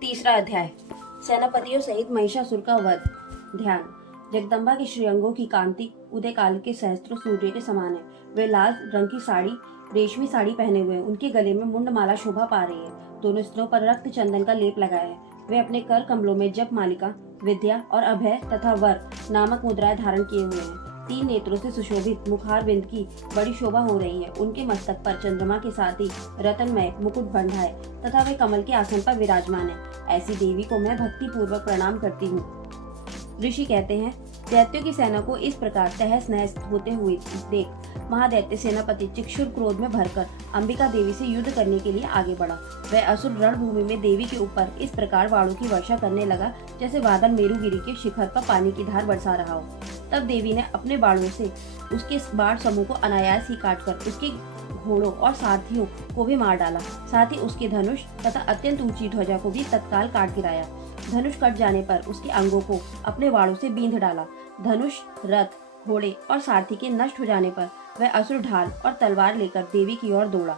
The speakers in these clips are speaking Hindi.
तीसरा अध्याय। सेनापतियों सहित महिषासुर का वध। ध्यान। जगदम्बा के श्रीअंगों की कांति उदय काल के सहस्त्रों सूर्य के समान है। वे लाल रंग की साड़ी, रेशमी साड़ी पहने हुए, उनके गले में मुंडमाला शोभा पा रही है। दोनों स्तनों पर रक्त चंदन का लेप लगाया है। वे अपने कर कमलों में जप मालिका, विद्या और अभय तथा वर नामक मुद्राएं धारण किए हुए हैं। 3 नेत्रों से सुशोभित मुखार बिंद की बड़ी शोभा हो रही है। उनके मस्तक पर चंद्रमा के साथ ही रतनमय मुकुट बंधा है तथा वे कमल के आसन पर विराजमान है। ऐसी देवी को मैं भक्ति पूर्वक प्रणाम करती हूँ। ऋषि कहते हैं, दैत्यों की सेना को इस प्रकार तहस नहस होते हुए देख महादैत्य सेनापति चिक्षुर क्रोध में भरकर अंबिका देवी से युद्ध करने के लिए आगे बढ़ा। वह असुर रणभूमि में देवी के ऊपर इस प्रकार बाणों की वर्षा करने लगा जैसे बादल मेरुगिरी के शिखर पर पानी की धार बरसा रहा हो। तब देवी ने अपने बाणों से उसके बाण समूह को अनायास ही काटकर उसके घोड़ों और सारथियों को भी मार डाला। साथ ही उसके धनुष तथा अत्यंत ऊंची ध्वजा को भी तत्काल काट गिराया। धनुष कट जाने पर उसके अंगों को अपने बाणों से बींध डाला। धनुष, रथ, घोड़े और सारथी के नष्ट हो जाने पर वह असुर ढाल और तलवार लेकर देवी की ओर दौड़ा।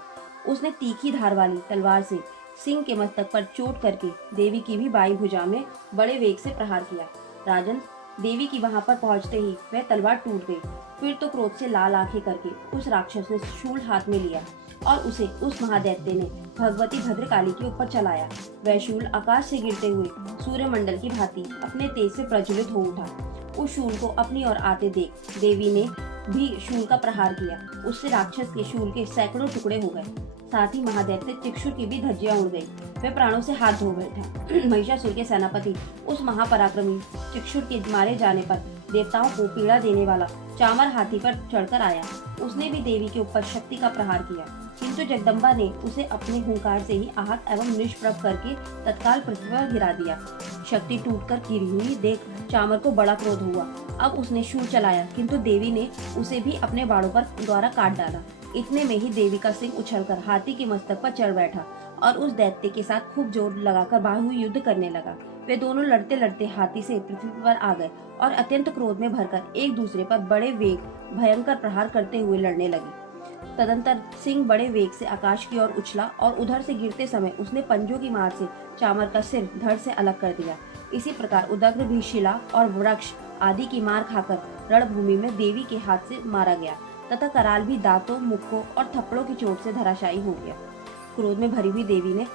उसने तीखी धार वाली तलवार से सिंह के मस्तक पर चोट करके देवी की भी बाईं भुजा में बड़े वेग से प्रहार किया। राजन, देवी की वहां पर पहुंचते ही वह तलवार टूट गई। फिर तो क्रोध से लाल आंखें करके उस राक्षस ने शूल हाथ में लिया और उसे उस महादैत्य ने भगवती भद्रकाली के ऊपर चलाया। वह शूल आकाश से गिरते हुए सूर्यमंडल की भांति अपने तेज से प्रज्वलित हो उठा। उस शूल को अपनी ओर आते देख देवी ने भी शूल का प्रहार किया। उससे राक्षस के शूल के सैकड़ों टुकड़े हो गए। साथ ही महादैत्य चिक्षुर की भी धज्जियां उड़ गई। वह प्राणों से हाथ धो बैठा। महिषासुर के सेनापति उस महापराक्रमी चिक्षुर के मारे जाने पर देवताओं को पीड़ा देने वाला चामर हाथी पर चढ़कर आया। उसने भी देवी के ऊपर शक्ति का प्रहार किया, किंतु जगदम्बा ने उसे अपने हुंकार से ही आहत एवं निष्प्रभ करके तत्काल पृथ्वी पर गिरा दिया। शक्ति टूटकर गिरी हुई देख चामर को बड़ा क्रोध हुआ। अब उसने शूल चलाया, किंतु देवी ने उसे भी अपने बाणों पर द्वारा काट डाला। इतने में ही देवी का सिंह उछलकर हाथी के मस्तक पर चढ़ बैठा और उस दैत्य के साथ खूब जोर लगाकर बाहु युद्ध करने लगा। वे दोनों लड़ते लड़ते हाथी से पृथ्वी पर आ गए और अत्यंत क्रोध में भरकर एक दूसरे पर बड़े वेग भयंकर प्रहार करते हुए लड़ने लगे। तदंतर सिंह बड़े वेग से आकाश की ओर उछला और उधर से गिरते समय उसने पंजों की मार से चामर का सिर धड़ से अलग कर दिया। इसी प्रकार उदग्र भी शिला और वृक्ष आदि की मार खाकर रणभूमि में देवी के हाथ से मारा गया तथा कराल भी दांतों, मुक्कों और थप्पड़ों की चोट से धराशायी हो गया। क्रोध में भरी हुई देवी ने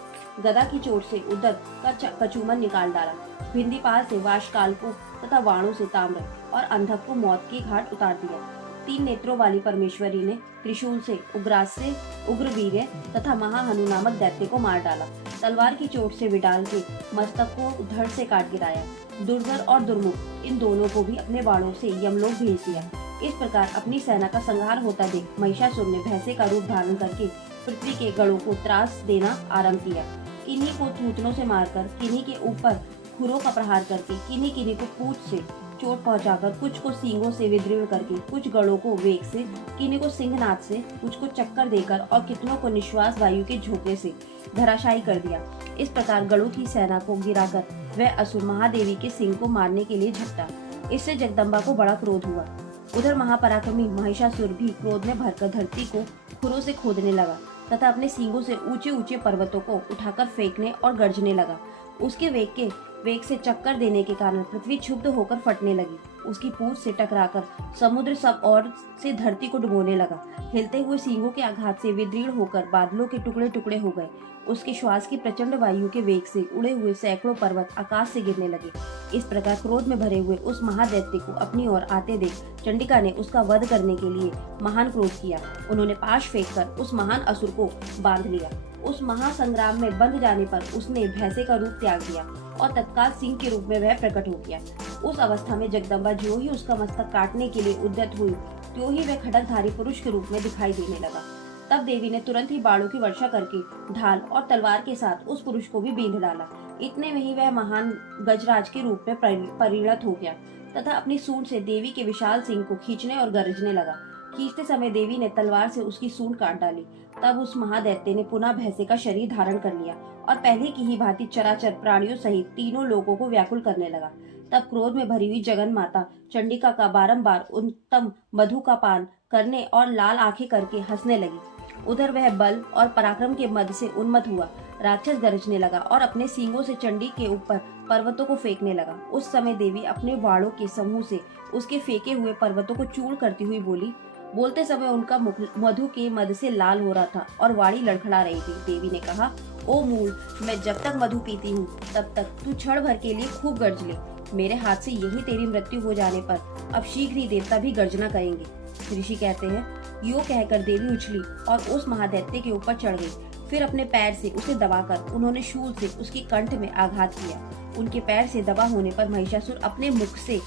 गदा की चोट से उदक का कचूमर निकाल डाला। भिंदीपाल से वाशकाल को तथा वाणों से ताम्र और अंधक को मौत के घाट उतार दिया। 3 नेत्रों वाली परमेश्वरी ने त्रिशूल से उग्रास से उग्रवीर्य तथा महाहनु नामक दैत्य को मार डाला। तलवार की चोट से विडाल के मस्तक को धड़ से काट गिराया। दुर्धर और दुर्मुख इन दोनों को भी अपने बाणों से यमलोक भेज दिया। इस प्रकार अपनी सेना का संहार होता देख महिषासुर ने भैंसे का रूप धारण करके पृथ्वी के गढ़ों को त्रास देना आरंभ किया। किन्हीं को थूथनों से मारकर, किन्हीं के ऊपर खुरों का प्रहार करके, किन्हीं किन्हीं को पूंछ से चोट पहुंचाकर, कुछ को सींगों से विदृढ़ करके, कुछ गढ़ों को वेग से, किन्हीं को सिंहनाद से, कुछ को चक्कर देकर और कितनों को निश्वास वायु के झोंके से धराशायी कर दिया। इस प्रकार गढ़ों की सेना को गिराकर वह असुर महादेवी के सिंह को मारने के लिए झपटा। इससे जगदम्बा को बड़ा क्रोध हुआ। उधर महापराक्रमी महिषासुर भी क्रोध में भरकर धरती को खुरों से खोदने लगा तथा अपने सींगों से ऊंचे ऊंचे पर्वतों को उठाकर फेंकने और गर्जने लगा। उसके वेग से चक्कर देने के कारण पृथ्वी क्षुब्ध होकर फटने लगी। उसकी पूंछ से टकराकर समुद्र सब ओर से धरती को डुबोने लगा। हिलते हुए सींगों के आघात से विदृढ़ होकर बादलों के टुकड़े टुकड़े हो गए। उसके श्वास की प्रचंड वायु के वेग से उड़े हुए सैकड़ों पर्वत आकाश से गिरने लगे। इस प्रकार क्रोध में भरे हुए उस महादैत्य को अपनी ओर आते देख चंडिका ने उसका वध करने के लिए महान क्रोध किया। उन्होंने पाश फेंककर उस महान असुर को बांध लिया। उस महासंग्राम में बंध जाने पर उसने भैंसे का रूप त्याग दिया और तत्काल सिंह के रूप में वह प्रकट हो गया। उस अवस्था में जगदम्बा जो ही उसका मस्तक काटने के लिए उद्यत हुई, त्यों ही वह खड्गधारी पुरुष के रूप में दिखाई देने लगा। तब देवी ने तुरंत ही बाणों की वर्षा करके ढाल और तलवार के साथ उस पुरुष को भी बींध डाला। इतने में ही वह महान गजराज के रूप में परिणत हो गया तथा अपनी सूंड से देवी के विशाल सिंह को खींचने और गरजने लगा। खींचते समय देवी ने तलवार से उसकी सूंड काट डाली। तब उस महादैत्य ने पुनः भैंसे का शरीर धारण कर लिया और पहले की ही भांति चराचर प्राणियों सहित तीनों लोगों को व्याकुल करने लगा। तब क्रोध में भरी हुई जगन माता चंडिका का बारंबार उत्तम मधु का पान करने और लाल आंखें करके हंसने लगी। उधर वह बल और पराक्रम के मद से उन्मत्त हुआ। राक्षस गरजने लगा और अपने सींगों से चंडी के ऊपर पर्वतों को फेंकने लगा। उस समय देवी अपने वाणों के समूह से उसके फेंके हुए पर्वतों को चूर्ण करती हुई बोली। बोलते समय उनका मुख मधु के मद से लाल हो रहा था और वाणी लड़खड़ा रही थी। देवी ने कहा, ओ मूल, मैं जब तक मधु पीती हूँ तब तक तू क्षण भर के लिए खूब गर्ज ले। मेरे हाथ से यही तेरी मृत्यु हो जाने पर अब शीघ्र ही देवता भी गर्जना करेंगे। ऋषि कहते हैं, यो कहकर देवी उछली और उस महादैत्य के ऊपर चढ़ गई। फिर अपने पैर से उसे दबाकर उन्होंने शूल से उसके कंठ में आघात किया। उनके पैर से दबा होने पर महिषासुर अपने मुख से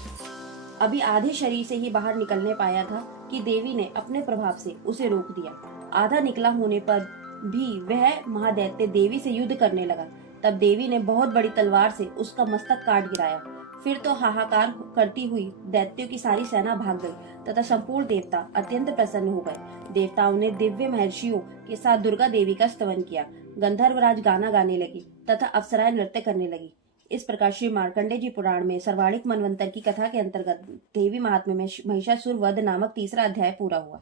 अभी आधे शरीर से ही बाहर निकलने पाया था कि देवी ने अपने प्रभाव से उसे रोक दिया। आधा निकला होने पर भी वह महादैत्य देवी से युद्ध करने लगा। तब देवी ने बहुत बड़ी तलवार से उसका मस्तक काट गिराया। फिर तो हाहाकार करती हुई दैत्यों की सारी सेना भाग गई तथा संपूर्ण देवता अत्यंत प्रसन्न हो गए। देवताओं ने दिव्य महर्षियों के साथ दुर्गा देवी का स्तवन किया। गंधर्वराज गाना गाने लगे तथा अप्सराएं नृत्य करने लगी। इस प्रकार श्री मार्कंडेय जी पुराण में सर्वाणिक मनवंतर की कथा के अंतर्गत देवी महात्म्य में महिषासुर वध नामक तीसरा अध्याय पूरा हुआ।